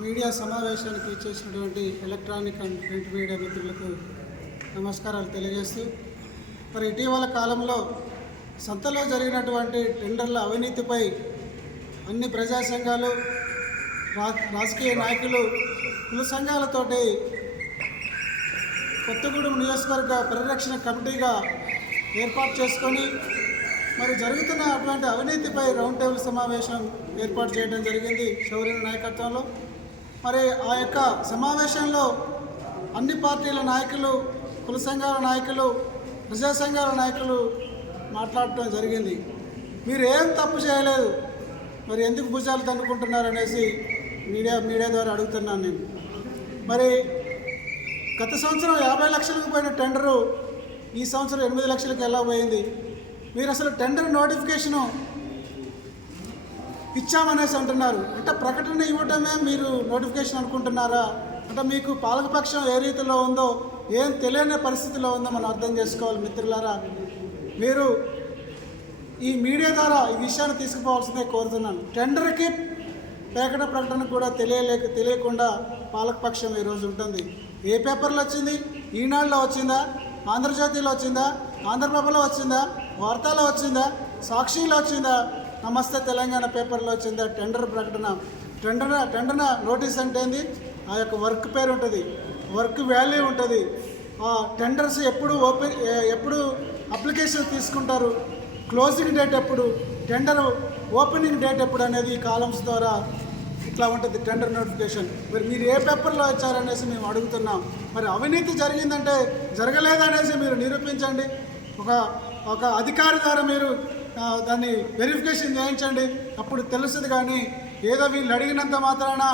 Media సమావేశానికి ఇచ్చేసినటువంటి electronic and print media మిత్రులకు నమస్కారాలు తెలియజేస్తూ మరి ఇటీవల కాలంలో సంతలో జరిగినటువంటి టెండర్ల అవినీతిపై అన్ని ప్రజా సంఘాలు రా రాజకీయ నాయకులు కుల సంఘాలతోటి కొత్తగూడెం నియోజకవర్గ పరిరక్షణ కమిటీగా ఏర్పాటు చేసుకొని మరి జరుగుతున్న అటువంటి అవినీతిపై రౌండ్ టేబుల్ సమావేశం ఏర్పాటు చేయడం జరిగింది శౌర్య నాయకత్వంలో. మరి ఆ యొక్క సమావేశంలో అన్ని పార్టీల నాయకులు కుల సంఘాల నాయకులు ప్రజా సంఘాల నాయకులు మాట్లాడటం జరిగింది. మీరు ఏం తప్పు చేయలేదు. మరి ఎందుకు భుజాలు తన్నుకుంటున్నారు అనేసి మీడియా మీడియా ద్వారా అడుగుతున్నాను నేను. మరి గత సంవత్సరం యాభై లక్షలకు పోయిన టెండరు ఈ సంవత్సరం ఎనిమిది లక్షలకు ఎలా పోయింది? మీరు అసలు టెండర్ నోటిఫికేషను ఇచ్చామనేసి అంటున్నారు. అంటే ప్రకటన ఇవ్వటమే మీరు నోటిఫికేషన్ అనుకుంటున్నారా? అంటే మీకు పాలకపక్షం ఏ రీతిలో ఉందో ఏం తెలియని పరిస్థితిలో ఉందో మనం అర్థం చేసుకోవాలి మిత్రులారా. మీరు ఈ మీడియా ద్వారా ఈ విషయాన్ని తీసుకుపోవాల్సిందే కోరుతున్నాను. టెండర్కి పేకట ప్రకటన కూడా తెలియలేక తెలియకుండా పాలకపక్షం ఈరోజు ఉంటుంది. ఏ పేపర్లో వచ్చింది? ఈనాడులో వచ్చిందా? ఆంధ్రజ్యోతిలో వచ్చిందా? ఆంధ్రప్రభలో వచ్చిందా? వార్తలో వచ్చిందా? సాక్షిలో వచ్చిందా? నమస్తే తెలంగాణ పేపర్లో వచ్చిందా టెండర్ ప్రకటన. టెండర్ టెండర్ నోటీస్ అంటే ఏంది? ఆ యొక్క వర్క్ పేరు ఉంటుంది. వర్క్ వాల్యూ ఉంటుంది. ఆ టెండర్స్ ఎప్పుడు ఓపెన్ ఎప్పుడు అప్లికేషన్ తీసుకుంటారు? క్లోజింగ్ డేట్ ఎప్పుడు? టెండర్ ఓపెనింగ్ డేట్ ఎప్పుడు అనేది ఈ కాలమ్స్ ద్వారా ఇట్లా ఉంటుంది టెండర్ నోటిఫికేషన్. మరి మీరు ఏ పేపర్లో వచ్చారనేసి మేము అడుగుతున్నాం. మరి అవినీతి జరిగిందంటే జరగలేదనేసి మీరు నిరూపించండి. ఒక ఒక అధికారి ద్వారా మీరు దాన్ని వెరిఫికేషన్ చేయించండి. అప్పుడు తెలుస్తుంది కానీ ఏదో వీళ్ళు అడిగినంత మాత్రాన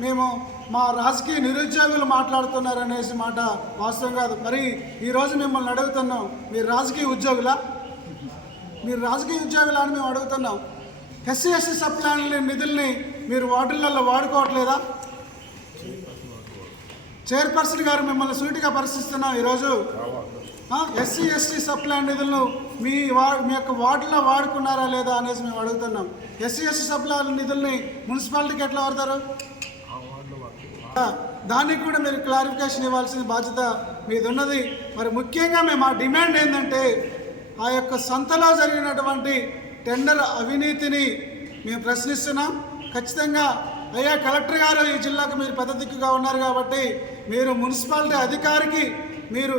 మేము మా రాజకీయ నిరుద్యోగులు మాట్లాడుతున్నారు అనేసి మాట వాస్తవం కాదు. మరి ఈరోజు మిమ్మల్ని అడుగుతున్నాం మీరు రాజకీయ ఉద్యోగులా? మీరు రాజకీయ ఉద్యోగులా అని మేము అడుగుతున్నాం. ఎస్సీ ఎస్సీ సబ్ నిధుల్ని మీరు వార్డులలో వాడుకోవట్లేదా? చైర్పర్సన్ గారు మిమ్మల్ని సూటిగా పరిశీలిస్తున్నాం ఈరోజు. ఎస్సీ ఎస్టీ సబ్ ప్లాన్ నిధులను మీ వా మీ యొక్క వార్డులో వాడుకున్నారా లేదా అనేసి మేము అడుగుతున్నాం. ఎస్సీ ఎస్టీ సబ్ ప్లాన్ నిధుల్ని మున్సిపాలిటీకి ఎట్లా వాడతారు? దానికి కూడా మీరు క్లారిఫికేషన్ ఇవ్వాల్సిన బాధ్యత మీది ఉన్నది మరి ముఖ్యంగా మేము ఆ డిమాండ్ ఏంటంటే ఆ యొక్క సంతలో జరిగినటువంటి టెండర్ అవినీతిని మేము ప్రశ్నిస్తున్నాం. ఖచ్చితంగా అయ్యా కలెక్టర్ గారు ఈ జిల్లాకు మీరు పెద్ద దిక్కుగా ఉన్నారు కాబట్టి మీరు మున్సిపాలిటీ అధికారికి మీరు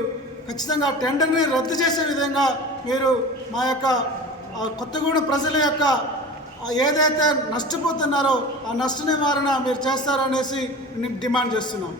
ఖచ్చితంగా టెండర్ని రద్దు చేసే విధంగా మీరు మా యొక్క కొత్తగూడెం ప్రజల యొక్క ఏదైతే నష్టపోతున్నారో ఆ నష్ట నివారణ మీరు చేస్తారనేసి డిమాండ్ చేస్తున్నాం